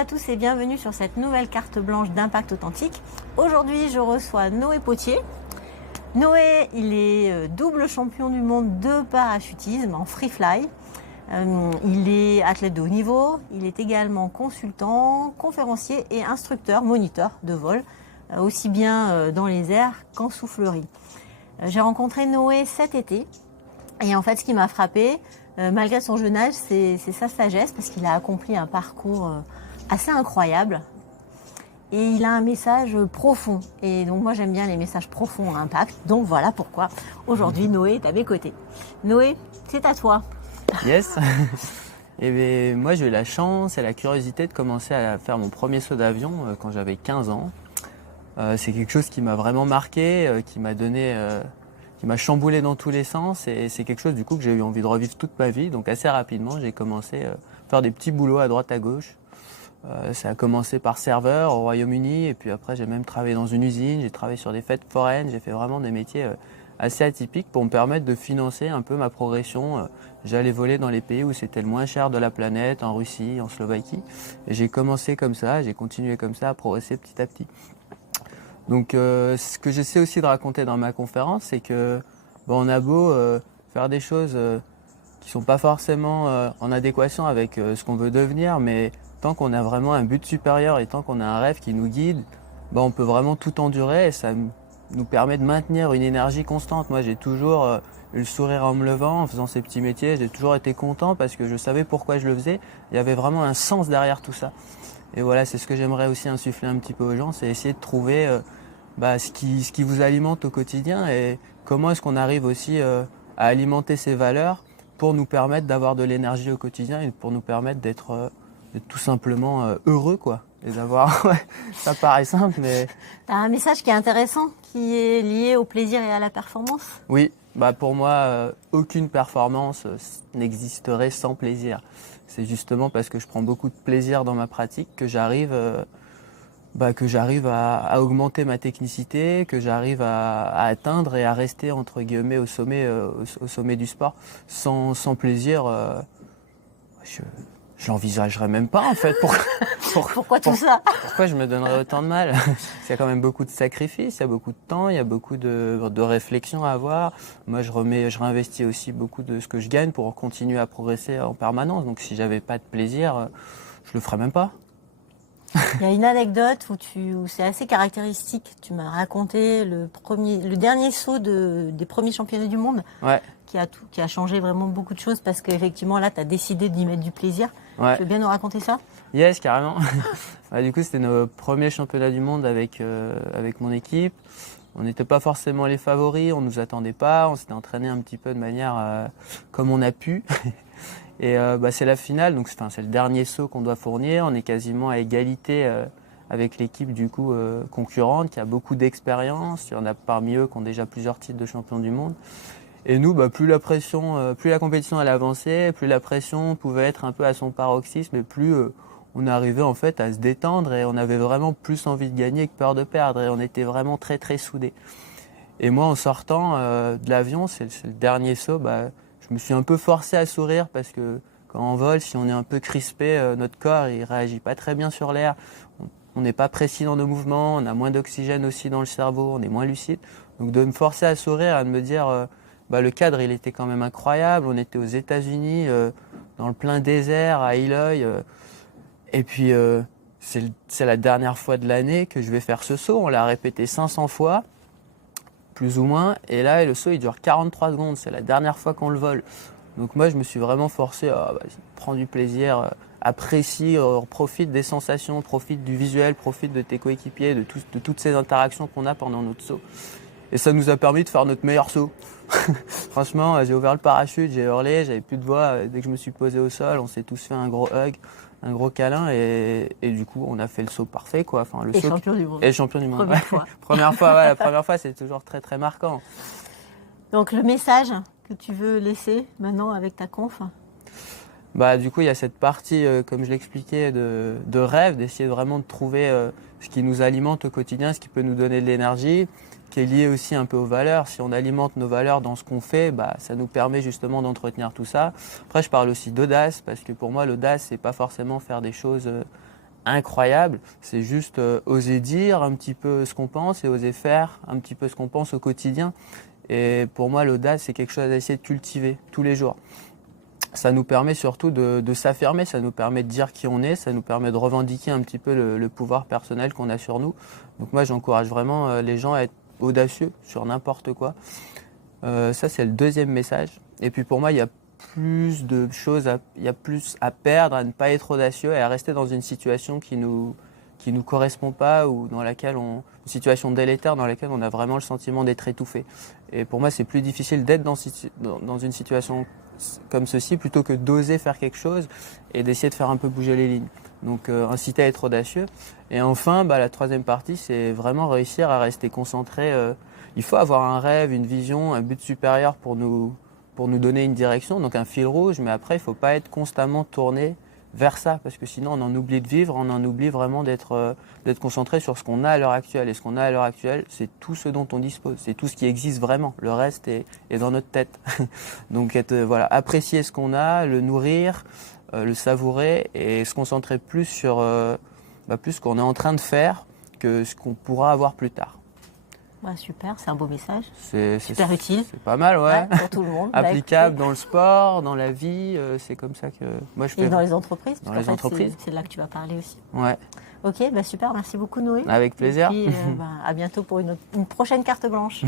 à tous et bienvenue sur cette nouvelle carte blanche d'Impact Authentique. Aujourd'hui, je reçois Noé Potier. Noé, il est double champion du monde de parachutisme en free fly. Il est athlète de haut niveau. Il est également consultant, conférencier et instructeur, moniteur de vol, aussi bien dans les airs qu'en soufflerie. J'ai rencontré Noé cet été. Et en fait, ce qui m'a frappé, malgré son jeune âge, c'est sa sagesse, parce qu'il a accompli un parcours assez incroyable. Et il a un message profond. Et donc moi, j'aime bien les messages profonds à impact. Donc voilà pourquoi aujourd'hui, Noé est à mes côtés. Noé, c'est à toi. Yes. Et bien, moi, j'ai eu la chance et la curiosité de commencer à faire mon premier saut d'avion quand j'avais 15 ans. C'est quelque chose qui m'a vraiment marqué, qui m'a chamboulé dans tous les sens, et c'est quelque chose du coup que j'ai eu envie de revivre toute ma vie. Donc assez rapidement, j'ai commencé à faire des petits boulots à droite à gauche. Ça a commencé par serveur au Royaume-Uni, et puis après j'ai même travaillé dans une usine, j'ai travaillé sur des fêtes foraines, j'ai fait vraiment des métiers assez atypiques pour me permettre de financer un peu ma progression. J'allais voler dans les pays où c'était le moins cher de la planète, en Russie, en Slovaquie, et j'ai commencé comme ça, j'ai continué comme ça à progresser petit à petit. Donc ce que j'essaie aussi de raconter dans ma conférence, c'est que on a beau faire des choses qui sont pas forcément en adéquation avec ce qu'on veut devenir, mais tant qu'on a vraiment un but supérieur et tant qu'on a un rêve qui nous guide, on peut vraiment tout endurer, et ça nous permet de maintenir une énergie constante. Moi, j'ai toujours eu le sourire en me levant, en faisant ces petits métiers. J'ai toujours été content parce que je savais pourquoi je le faisais. Il y avait vraiment un sens derrière tout ça. Et voilà, c'est ce que j'aimerais aussi insuffler un petit peu aux gens, c'est essayer de trouver ce qui vous alimente au quotidien, et comment est-ce qu'on arrive aussi à alimenter ces valeurs pour nous permettre d'avoir de l'énergie au quotidien et pour nous permettre d'être tout simplement heureux, quoi. Et d'avoir, ouais, ça paraît simple, mais... Tu as un message qui est intéressant, qui est lié au plaisir et à la performance. Oui, pour moi, aucune performance n'existerait sans plaisir. C'est justement parce que je prends beaucoup de plaisir dans ma pratique que j'arrive à augmenter ma technicité, que j'arrive à atteindre et à rester entre guillemets au sommet du sport. Sans plaisir, je l'envisagerais même pas en fait. Pourquoi tout ça? Pourquoi je me donnerais autant de mal? Il y a quand même beaucoup de sacrifices, il y a beaucoup de temps, il y a beaucoup de réflexions à avoir. Moi, je réinvestis aussi beaucoup de ce que je gagne pour continuer à progresser en permanence. Donc si j'avais pas de plaisir, je le ferais même pas. Il y a une anecdote où c'est assez caractéristique. Tu m'as raconté le dernier saut des premiers championnats du monde, ouais, qui a changé vraiment beaucoup de choses, parce qu'effectivement là, tu as décidé d'y mettre du plaisir. Ouais. Tu veux bien nous raconter ça? Yes, carrément. Du coup, c'était nos premiers championnats du monde avec mon équipe. On n'était pas forcément les favoris, on nous attendait pas, on s'était entraîné un petit peu de manière comme on a pu. Et c'est la finale, donc c'est le dernier saut qu'on doit fournir. On est quasiment à égalité avec l'équipe du coup concurrente, qui a beaucoup d'expérience. Il y en a parmi eux qui ont déjà plusieurs titres de champion du monde. Et nous, plus la compétition allait avancer, plus la pression pouvait être un peu à son paroxysme, et plus on arrivait en fait à se détendre, et on avait vraiment plus envie de gagner que peur de perdre, et on était vraiment très très soudés. Et moi, en sortant de l'avion, c'est le dernier saut, je me suis un peu forcé à sourire, parce que quand on vole, si on est un peu crispé, notre corps il réagit pas très bien sur l'air. On n'est pas précis dans nos mouvements, on a moins d'oxygène aussi dans le cerveau, on est moins lucide. Donc de me forcer à sourire et de me dire, le cadre il était quand même incroyable. On était aux États-Unis, dans le plein désert, à Iloï. Et puis c'est la dernière fois de l'année que je vais faire ce saut. On l'a répété 500 fois. Plus ou moins, et là le saut il dure 43 secondes, c'est la dernière fois qu'on le vole. Donc moi je me suis vraiment forcé à prendre du plaisir, apprécie, profite des sensations, profite du visuel, profite de tes coéquipiers, de toutes ces interactions qu'on a pendant notre saut. Et ça nous a permis de faire notre meilleur saut. Franchement, j'ai ouvert le parachute, j'ai hurlé, j'avais plus de voix. Dès que je me suis posé au sol, on s'est tous fait un gros hug, un gros câlin, et du coup on a fait le saut parfait, quoi. Enfin, le et saut champion du monde. Et champion du monde. Première fois. Première fois, ouais, la première fois c'est toujours très très marquant. Donc le message que tu veux laisser maintenant avec ta conf? Du coup il y a cette partie, comme je l'expliquais, de rêve, d'essayer vraiment de trouver ce qui nous alimente au quotidien, ce qui peut nous donner de l'énergie, qui est lié aussi un peu aux valeurs. Si on alimente nos valeurs dans ce qu'on fait, ça nous permet justement d'entretenir tout ça. Après, je parle aussi d'audace, parce que pour moi, l'audace, c'est pas forcément faire des choses incroyable. C'est juste oser dire un petit peu ce qu'on pense et oser faire un petit peu ce qu'on pense au quotidien. Et pour moi, l'audace, c'est quelque chose à essayer de cultiver tous les jours. Ça nous permet surtout de s'affirmer, ça nous permet de dire qui on est, ça nous permet de revendiquer un petit peu le pouvoir personnel qu'on a sur nous. Donc moi, j'encourage vraiment les gens à être audacieux sur n'importe quoi. Ça, c'est le deuxième message. Et puis pour moi, il y a plus de choses, il y a plus à perdre, à ne pas être audacieux et à rester dans une situation qui nous correspond pas ou dans laquelle une situation délétère dans laquelle on a vraiment le sentiment d'être étouffé. Et pour moi, c'est plus difficile d'être dans une situation comme ceci plutôt que d'oser faire quelque chose et d'essayer de faire un peu bouger les lignes. Donc inciter à être audacieux. Et enfin, la troisième partie, c'est vraiment réussir à rester concentré. Il faut avoir un rêve, une vision, un but supérieur pour nous donner une direction, donc un fil rouge, mais après, il ne faut pas être constamment tourné vers ça, parce que sinon on en oublie de vivre, on en oublie vraiment d'être concentré sur ce qu'on a à l'heure actuelle. Et ce qu'on a à l'heure actuelle, c'est tout ce dont on dispose, c'est tout ce qui existe vraiment. Le reste est dans notre tête. Donc apprécier ce qu'on a, le nourrir, le savourer et se concentrer plus sur plus ce qu'on est en train de faire que ce qu'on pourra avoir plus tard. Super, c'est un beau message. C'est super utile. C'est pas mal, ouais. Pour tout le monde. Applicable dans le sport, dans la vie, c'est comme ça que moi je fais. Et dans les entreprises. Dans les entreprises. C'est de là que tu vas parler aussi. Ouais. Ok, super, merci beaucoup Noé. Avec plaisir. Et puis, à bientôt pour une prochaine carte blanche.